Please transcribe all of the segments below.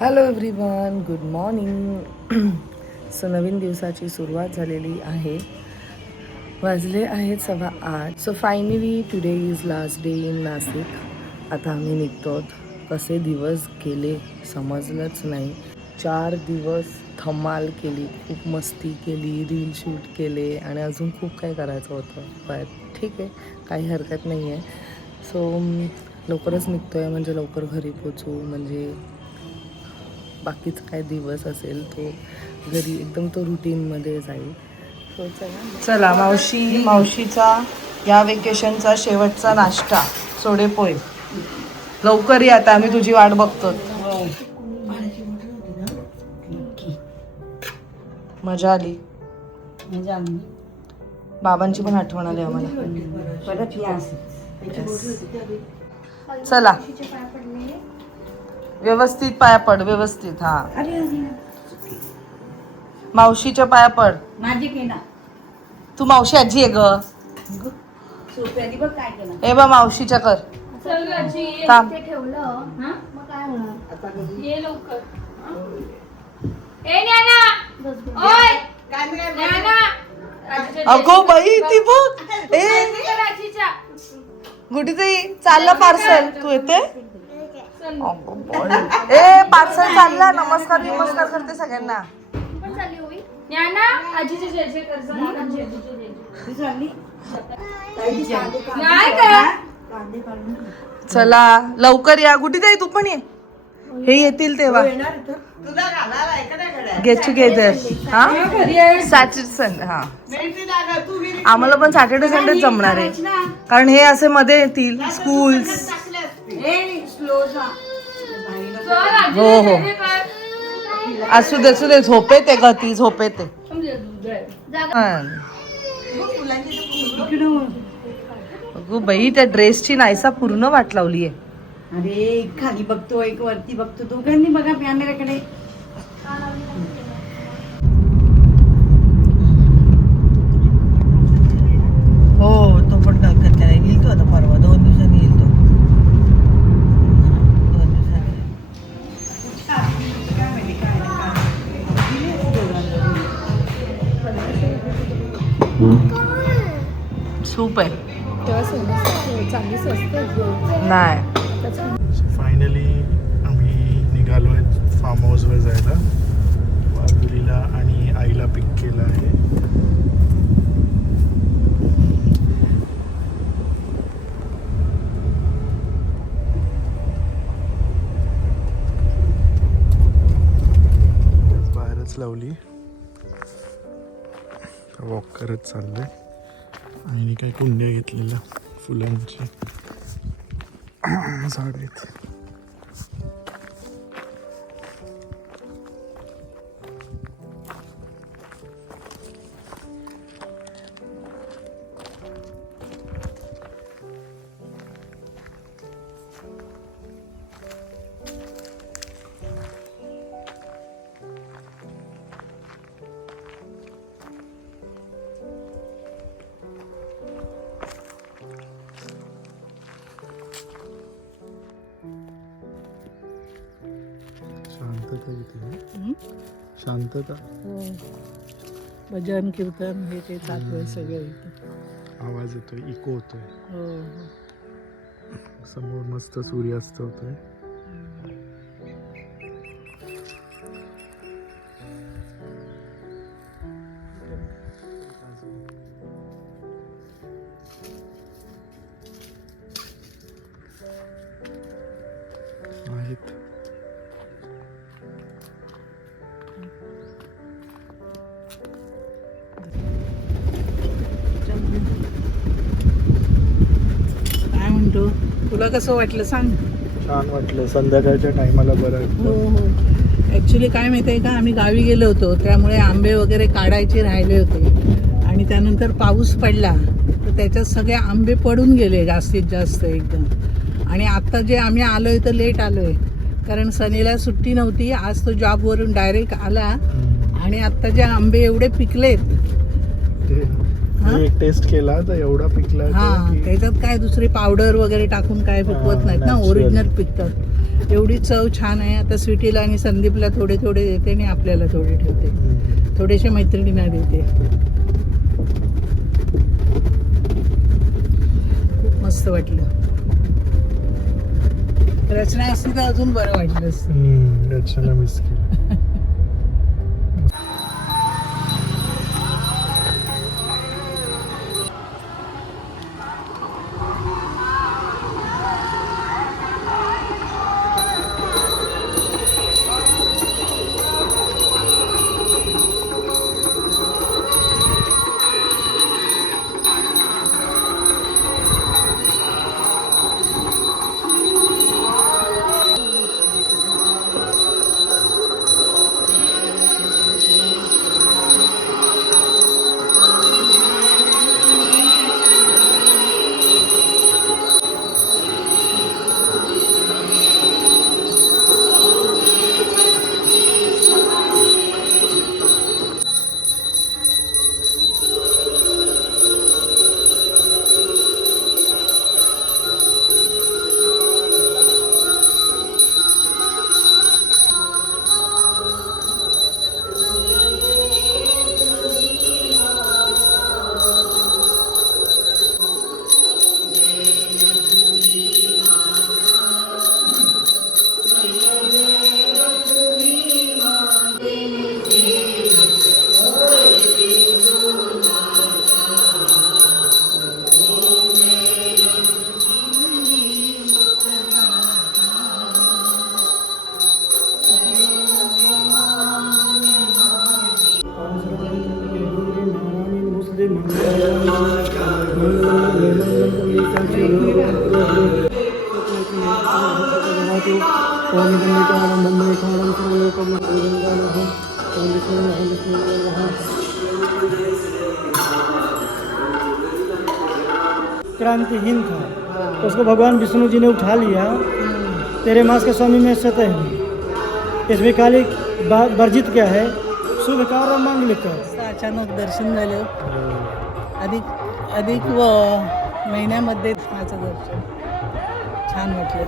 Hello everyone, good morning. So नवीन दिवसाची सुरुवात झालेली आहे. वाजले आहेत 8:15. So finally today is last day in Nashik. आता आम्ही निघतो. कसे दिवस गेले समजलंच नाही. 4 दिवस धमाल केली, खूप मस्ती केली, रील शूट केले आणि अजून खूप काही करायचं होतं. पण ठीक आहे, काही हरकत नाही आहे. सो लवकरच निघतो आहे म्हणजे लवकर घरी पोचू, म्हणजे बाकीचा काय दिवस असेल तो घरी एकदम तो रुटीनमध्ये जाईल. सो चला मावशीचा या वेकेशनचा शेवटचा नाश्ता सोडेपोय. लवकर ये, आता आम्ही तुझी वाट बघतो. मजा आली. बाबांची पण आठवण आली आम्हाला. चला व्यवस्थित पाया पड, व्यवस्थित. हा, मावशीच्या पाया पड. तू मावशी आजी आहे ग. ए बा मावशीच्या कर. थांब. अगो बाई ती बघ. गुडी ताई चाललं पार्सल. तू येते? ए पार्सल चालला. नमस्कार नमस्कार करते सगळ्यांना. चला लवकर या. गुडी ताई तू पण ये. हे येतील तेव्हा गेट टुगेदर. हा, सॅटर्डे संडे. हा, आम्हाला पण सॅटर्डे संडेच जमणार आहे, कारण हे असे मध्ये येतील स्कूल्स. हो हो, असू दे झोपेते ग ती, झोपेते. अगो बाई त्या ड्रेसची नायसा पूर्ण वाट लावली आहे. अरे खाली बघतो, एक वरती बघतो, दोघांनी बघा कॅमेऱ्याकडे. हो, तो पण कलकत्त्याला येईल. तो आता परवा 2 दिवसांनी येईल. तो 2 दिवसांनी. सूप आहे नाही. फायनली आम्ही निघालो आहे फार्म हाऊसवर जायला. माधुरीला आणि आईला पिक केलं आहे. बाहेरच लावली, वॉक करत चाललोय. आणि काही कुंड्या घेतलेल्या फुलांची झाड आहेत. शांतता इथे, शांतता. भजन कीर्तन हे ते चालू आहे सगळं इथे. आवाज येतोय, इको होतोय. हो, समोर मस्त सूर्यास्त होतोय. आहेत काय म्हणतो, तुला कसं वाटलं सांग. छान वाटलं. संध्याकाळच्या टायमाला बरं. हो हो, ॲक्च्युली काय माहिती आहे का, आम्ही गावी गेलो होतो त्यामुळे आंबे वगैरे काढायचे राहिले होते आणि त्यानंतर पाऊस पडला तर त्याच्यात सगळे आंबे पडून गेले जास्तीत जास्त एकदम. आणि आत्ता जे आम्ही आलो आहे तर लेट आलो आहे, कारण सनीला सुट्टी नव्हती. आज तो जॉबवरून डायरेक्ट आला आणि आत्ता जे आंबे एवढे पिकलेत. एक टेस्ट केला तर एवढा पिकला. हा, त्याच्यात काय दुसरी पावडर वगैरे टाकून काय पिकवत नाहीत ना, ओरिजिनल पिकतात. एवढी चव छान आहे. आता स्वीटीला आणि संदीपला थोडे थोडे देते आणि आपल्याला थोडे ठेवते. थोडेसे मैत्रिणींना देते. खूप मस्त वाटलं. रचना असती तर अजून बरं वाटलं असतं. रचनाला मिस केलं. क्रांतिहीन था, उसको भगवान विष्णु जी ने उठा लिया। तेरे मास के स्वामी में सतह है, इसमें काली वर्जित क्या है, शुभ कार्य मंगल कर। अचानक दर्शन झालं. अधिक महिन्यामध्ये माझं दर्शन छान वाटलं.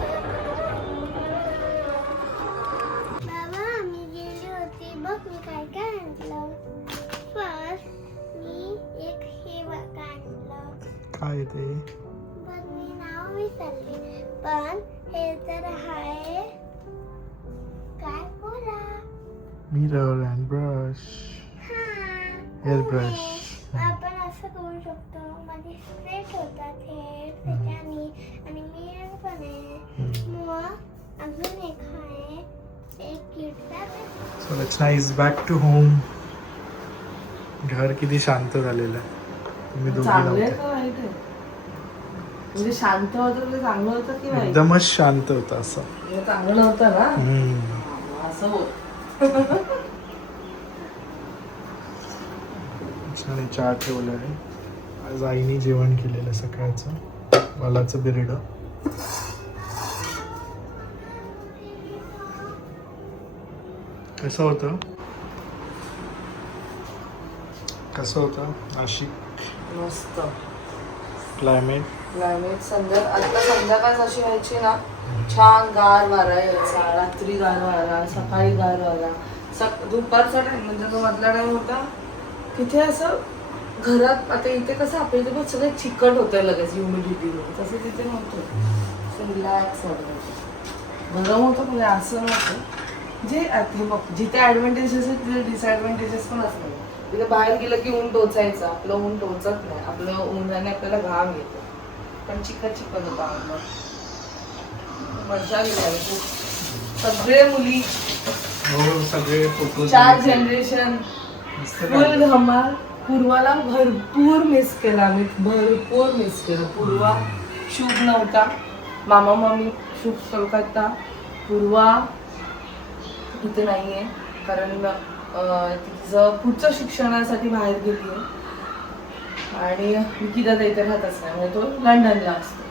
बाबा मी गेली होती बघ मी काय काय आणलं. फर्स्ट मी एक हे आणलं. काय ते? पण मी नाव विसरले. पण हे तर आहे काय बोला. Mirror and brush, hair brush. आपण असं करू शकतो. माझे स्ट्रेट होतात हे त्याच्यानी आणि मिरर पण आहे. मग अजून एक आहे एक किडचा. So Rachana is back to home. घर किती शांत झालेलं आहे. तुम्ही दोघी चांगलं आहे नव्हते. का वाईट आहे? म्हणजे शांत होतं ते चांगलं होतं की वाईट? एकदमच शांत होतं असं. म्हणजे चांगलं नव्हतं ना, असं होत. रचनाने चहा ठेवला आहे. आज आईने जेवण केलेलं सकाळचं वालाचं बिरडं. कसं होतं नाशिक? मस्त क्लायमेट. क्लायमेट आता संध्याकाळ अशी व्हायची ना, छान गार वारा यायचा. रात्री गार वारा, सकाळी गार वारा. दुपारचा टाइम म्हणजे जो मधला टाइम होता तिथे असं घरात. आता इथे कसं आपल्या इथे पण सगळं चिकट होतं लगेच ह्युमिडिटी, तसं तिथे नव्हतं. रिलॅक्स वाटत. गरम होतं म्हणजे असं नव्हतं. जे हे बघ, जिथे ॲडव्हान्टेजेस आहेत तिथे डिसॲडव्हान्टेजेस पण असतात. तिथे बाहेर गेलं की ऊन टोचायचं, आपलं ऊन टोचत नाही. आपलं उन्हाने आपल्याला घाम येतो. पण चिकट होतं आपलं. मजा गेली खूप. सगळे मुली, हो सगळे फोटो. 4 जनरेशन फुल धमाल. पूर्वाला भरपूर मिस केला आम्ही, भरपूर मिस केलं. पूर्वा शुभ नव्हता, मामा मामी शुभ कोलकाता. पूर्वा इथे नाही आहे कारण तिचं पुढचं शिक्षणासाठी बाहेर गेली आहे आणि विकीदादा इथे राहतच नाही, म्हणजे तो लंडनला असतो.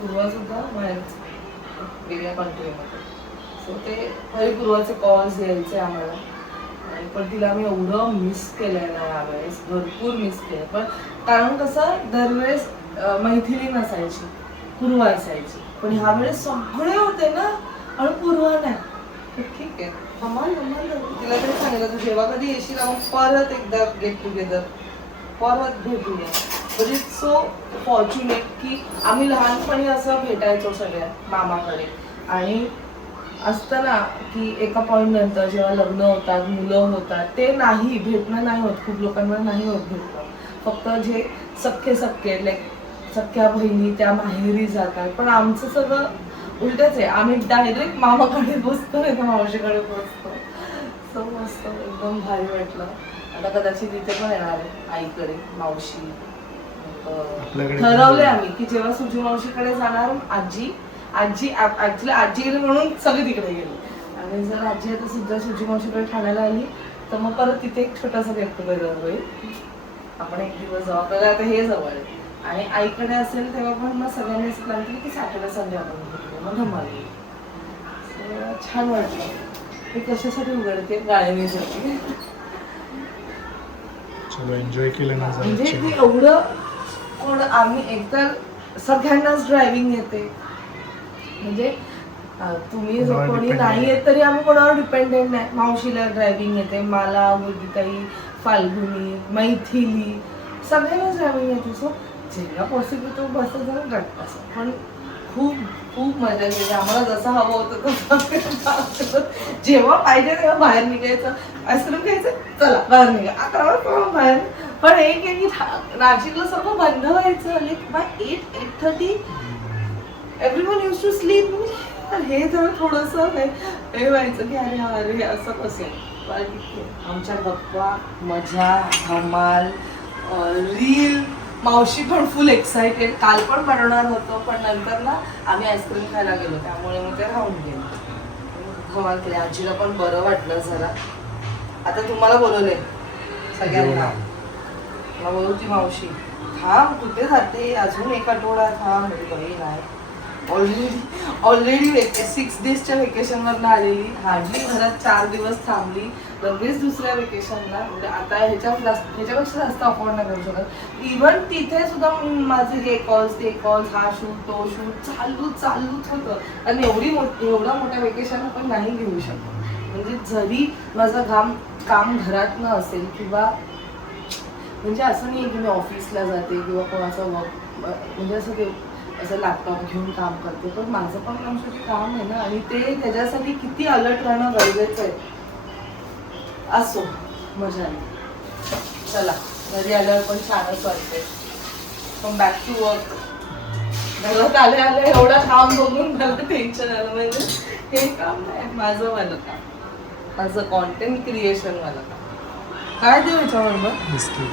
पूर्वासुद्धा बाहेर वेगळ्या कंट्रीमध्ये. सो ते पूर्वाचे कॉल्स यायचे आम्हाला. पण तिला आम्ही एवढं मिस केलंय ना यावेळेस, भरपूर मिस केलं. पण कारण कसं दरवेळेस मैथिली नसायची, पूर्वा असायची. पण ह्यावेळेस सगळे होते ना, आणि पूर्वा नाही. ठीक आहे कमाल तिला तरी सांगितलं तू जेव्हा कधी येशील मग परत एकदा गेट टुगेदर परत भेटूया. म्हणजे सो फॉर्च्युनेट की आम्ही लहानपणी असं भेटायचो सगळ्या मामाकडे. आणि असतं ना की एका पॉईंट नंतर जेव्हा लग्न होतात मुलं होतात ते नाही भेटणं नाही होत. खूप लोकांना नाही होत भेटणं. फक्त जे सख्खे लाईक सख्ख्या बहिणी त्या माहेरी जातात. पण आमचं सगळं उलटच आहे. आम्ही डायरेक्ट मामाकडे बसतो नाही तर मावशीकडे बसतो. सो मस्त एकदम भारी वाटलं. आता कदाचित इथे पण येणार आहे आईकडे मावशी. ठरवलंय आम्ही की जेव्हा सुजू मावशीकडे जाणार आजी ऍक्च्युली आजी गेली म्हणून सगळे तिकडे गेले. आणि जर आजी आता सुद्धा सुजू मावशीकडे ठाण्याला आली तर मग परत तिथे एक छोटासा गेट टुगेदर होईल. आपण एक दिवस जाऊ. आपल्याला आता हे जवळ आहे. आणि आईकडे असेल तेव्हा पण मग सगळ्यांनी असं प्लॅन केलं की सॅटर्डे संडे आपण भेटूया. मग धमाल येईल. छान वाटलं. मी कशासाठी उघडते गाळणीसाठी. चलो एन्जॉय केलं ना म्हणजे ते एवढं कोण आम्ही एकतर सगळ्यांनाच ड्रायव्हिंग येते. म्हणजे तुम्ही जर कोणी नाही येत तरी आम्ही कोणावर डिपेंडेंट नाही. मावशीला ड्रायव्हिंग येते, मला, गुरुताई, फाल्गुनी, मैथिली सगळ्यांनाच ड्रायव्हिंग येते. सो जेव्हा पॉसिबल तो बसत जाऊन असं. पण खूप खूप मजा केली. आम्हाला जसं हवं होतं तसं जेव्हा पाहिजे तेव्हा बाहेर निघायचं. आईस्क्रीम घ्यायचं चला बाहेर निघा 11 वाजता बाहेर. पण एक आहे की नाशिकला सर्व बंद व्हायचं. Like by 8:30 everyone use to sleep. हे जर थोडंसं हे व्हायचं की अरे असं कसं. आमच्या गप्पा मजा धमाल रील. मावशी पण फुल एक्सायटेड. काल पण बनवणार होतो पण नंतर ना आम्ही आईस्क्रीम खायला गेलो त्यामुळे मग ते राहून गेलो. धमाल केली. आजीला पण बरं वाटलं जरा. आता तुम्हाला बोलवले सगळ्यांना. मला बोलवती मावशी थांब कुठे जाते अजून एक आठवडा थांब. बाई नाही ऑलरेडी 6 डेजच्या वेकेशनवरनं आलेली. हार्डली घरात 4 दिवस थांबली. लगेच दुसऱ्या वेकेशनला. म्हणजे आता ह्याच्यापेक्षा जास्त अफोर्ड नाही करू शकत. इव्हन तिथे सुद्धा माझे हे कॉल्स ते कॉल्स हा शूट तो शूट चालूच होतं. आणि एवढा मोठ्या वेकेशन आपण नाही घेऊ शकत. म्हणजे जरी माझं काम घरातनं असेल किंवा म्हणजे असं नाही की मी ऑफिसला जाते किंवा कोणाचं वर्क म्हणजे असं लॅपटॉप घेऊन काम करते. पण माझं पण आमच्यासाठी काम आहे ना. आणि ते त्याच्यासाठी किती अलर्ट राहणं गरजेचं आहे. असो मजा आली. चला घरी आल्यावर पण छानच वाटते. पण बॅक टू वर्क. घरात आले एवढा काम बघून मला टेन्शन आलं. म्हणजे हे काम नाही माझं वालं काम. माझं कॉन्टेंट क्रिएशन वालं काम. काय देऊ याच्याबरोबर बिस्किट